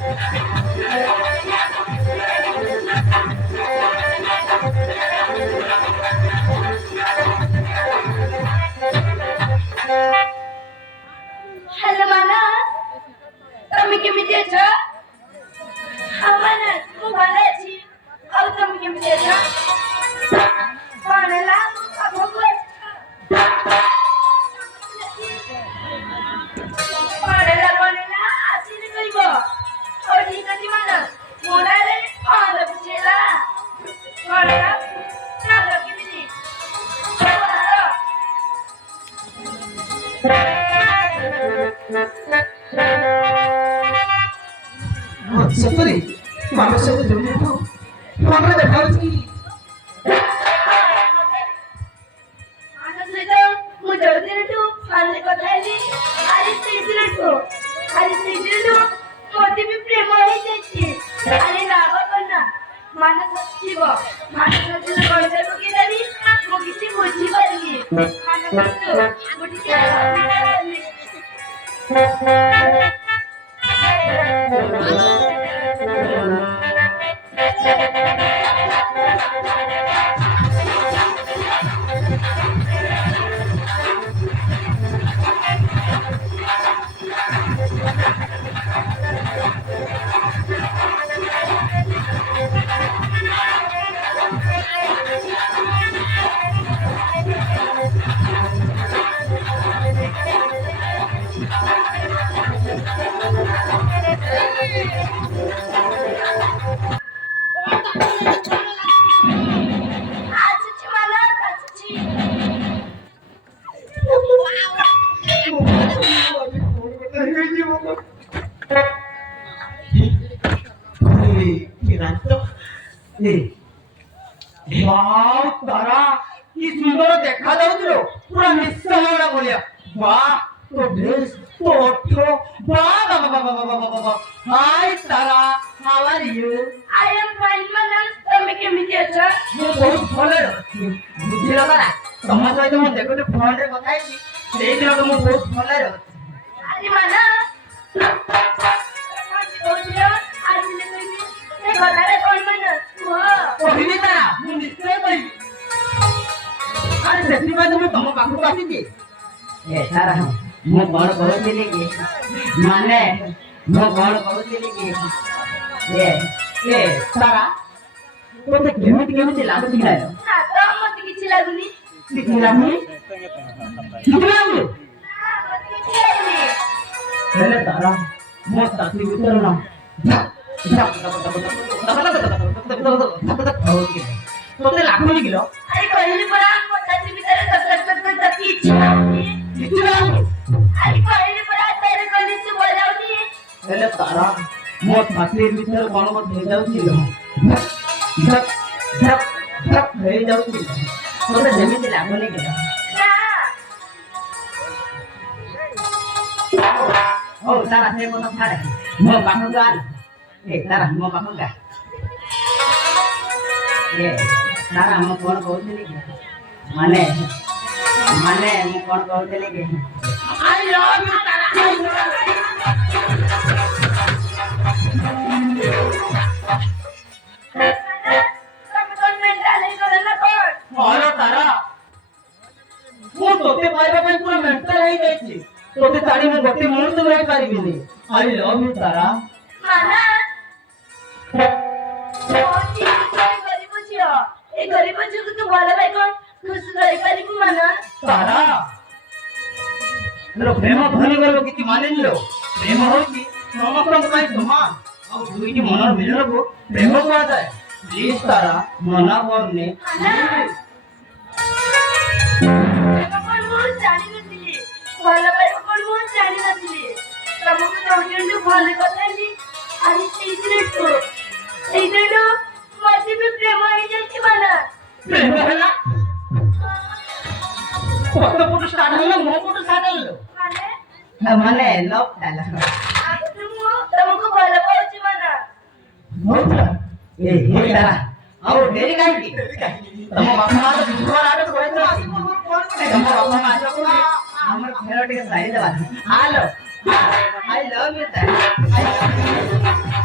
हॅलो मानस, तुम्ही केमिती असा? हा मानस, तू बोलायची. अहो तुम्ही केमिती असा? कोणाला अभोगस? कोणाला आशील करीब? अहो ठीक आहे मानस, मोडाले आला पिचेला. कोणाला सांगा केमिती? सतरी माणसाचं जेवण ठेव कोणाला देखावची तारा की सुंदर देखा जाऊलो पूरा निस्सहारा बोलिया वाह तो ड्रेस तो ओठो वाह बाबा बाबा बाबा बाबा hi Tara how are you I am fine मानस, तुम्ही केमिती असा? ମୁଁ ବହୁତ ଭଲ ଅଛି ବୁଝିଲ ପରା ତମ ସହିତ ମୁଁ ଦେଖୁଛି ଫୋନରେ କଥା ହେଇଛି ସେଇଦିନଠୁ ମୁଁ ବହୁତ ଭଲରେ ଅଛି अरे मानस, କହୁଥିଲ ଆସିଲେ କହିବି ସେ କଥାରେ କଣ ମାनस? କୁହ। କହିବି ତାରା ମୁଁ ନିଶ୍ଚୟ କହିବି ଆରେ ସେଥିପାଇଁ ତ ମୁଁ ତମ ପାଖକୁ ଆସିଛି ଏ ତାରା ମୁଁ କଣ କହୁଥିଲି କି ମାନେ ମୁଁ କଣ କହୁଥିଲି କି ଏ ତାରା ତୋତେ କେମିତି ଲାଗୁଛି ନା ନା ତ ମତେ କିଛି ଲାଗୁନି। କିଛି ଲାଗୁନି କିଛି ଲାଗୁନି ହେଲେ ତାରା ମୋ ଛାତି ଭିତରେ ନା ତୋତେ ଲାଗୁନି କିଲୋ ଆରେ କହିଲି ପରା ମୋ ଛାତି ଭିତରେ ତକ କିଛି ଲାଗୁନି। କିଛି ଲାଗୁନି ଆରେ କହିଲି ପରା ତେରେ କହିଲି ସେ ବୋଲାଉନି। ହେଲେ ତାରା ମୋ ଛାତି ଭିତରେ କଣ ଗୋଟେ ହେଇଯାଉଛି ହେଇଯାଉଛି ତୋତେ ଯେମିତି ଲାଗୁନି କିଲୋ ନା ହଉ ତାରା ସେ କଥା ଛାଡେ ମୋ ପାଖକୁ ଆ ଏ ତାରା ମୋ ପାଖକୁ ଆ ଏ ତାରା ମୁଁ କଣ କହୁଥିଲି କି ମାନେ ମୁଁ କଣ କହୁଥିଲି କି I love you Tara I love you ତମେ କଣ ମେଣ୍ଟାଲ ହେଇଗଲ ନା କଣ? ହଁ ତାରା ମୁଁ ତୋତେ ପାଇବା ପାଇଁ ପୁରା ମେଣ୍ଟାଲ ହେଇଯାଇଛି ତୋତେ ଛାଡି ମୁଁ ଗୋଟେ ମୁହୂର୍ତ୍ତ ରହିପାରିବିନି I love you ତାରା ମାନା ଗରିବ ଝିଅ ଏ ଗରିବ ଝିଅକୁ ତୁ ଭଲ ପାଇ କଣ ଖୁସି କରିପାରିବୁ ମାନା? ତାରା ପ୍ରେମ ଧନୀ ଗରିବ କିଛି ମାନେନି ଲୋ ପ୍ରେମ ହଉଛି ସମସ୍ତଙ୍କ ପାଇଁ ସମାନ ଆଉ ଦୁଇଟି ମନର ମିଳନକୁ ପ୍ରେମ କୁହାଯାଏ ପ୍ଲିଜ ତାରା ମନା କରନି କଣ ମୁଁ ଜାଣିନଥିଲି ଭଲ ପାଇବା କଣ ମୁଁ ଜାଣିନଥିଲି ତମକୁ ଯୋଉଠି ଭଲ କଥା ହେଲି ଆଜି ସେଇଦିନଠୁ ମତେ ବି ପ୍ରେମ ହେଇଯାଇଛି ମାନା। ପ୍ରେମ ହେଲା କତ ପଟୁ ଷ୍ଟାର୍ଟ ହେଲା ମୋ ପଟୁ ଷ୍ଟାର୍ଟ ହେଲା ମାନେ ଲଭ ହେଲା ଆଗରୁ ମୁଁ ତମକୁ ଭଲ ପାଉଛି ମାନା। ବହୁତ ଏ ତାରା ଆଉ ଡେରି କାହିଁକି ତମ ବାପା ମା ତ ବିଧବା ଆଡେ କହିଛନ୍ତି ତମ ବାପା ମା ଆସକୁ ଆମର ଘର ଟିକେ ସାରି ଦେବା hello I love you Tara I love you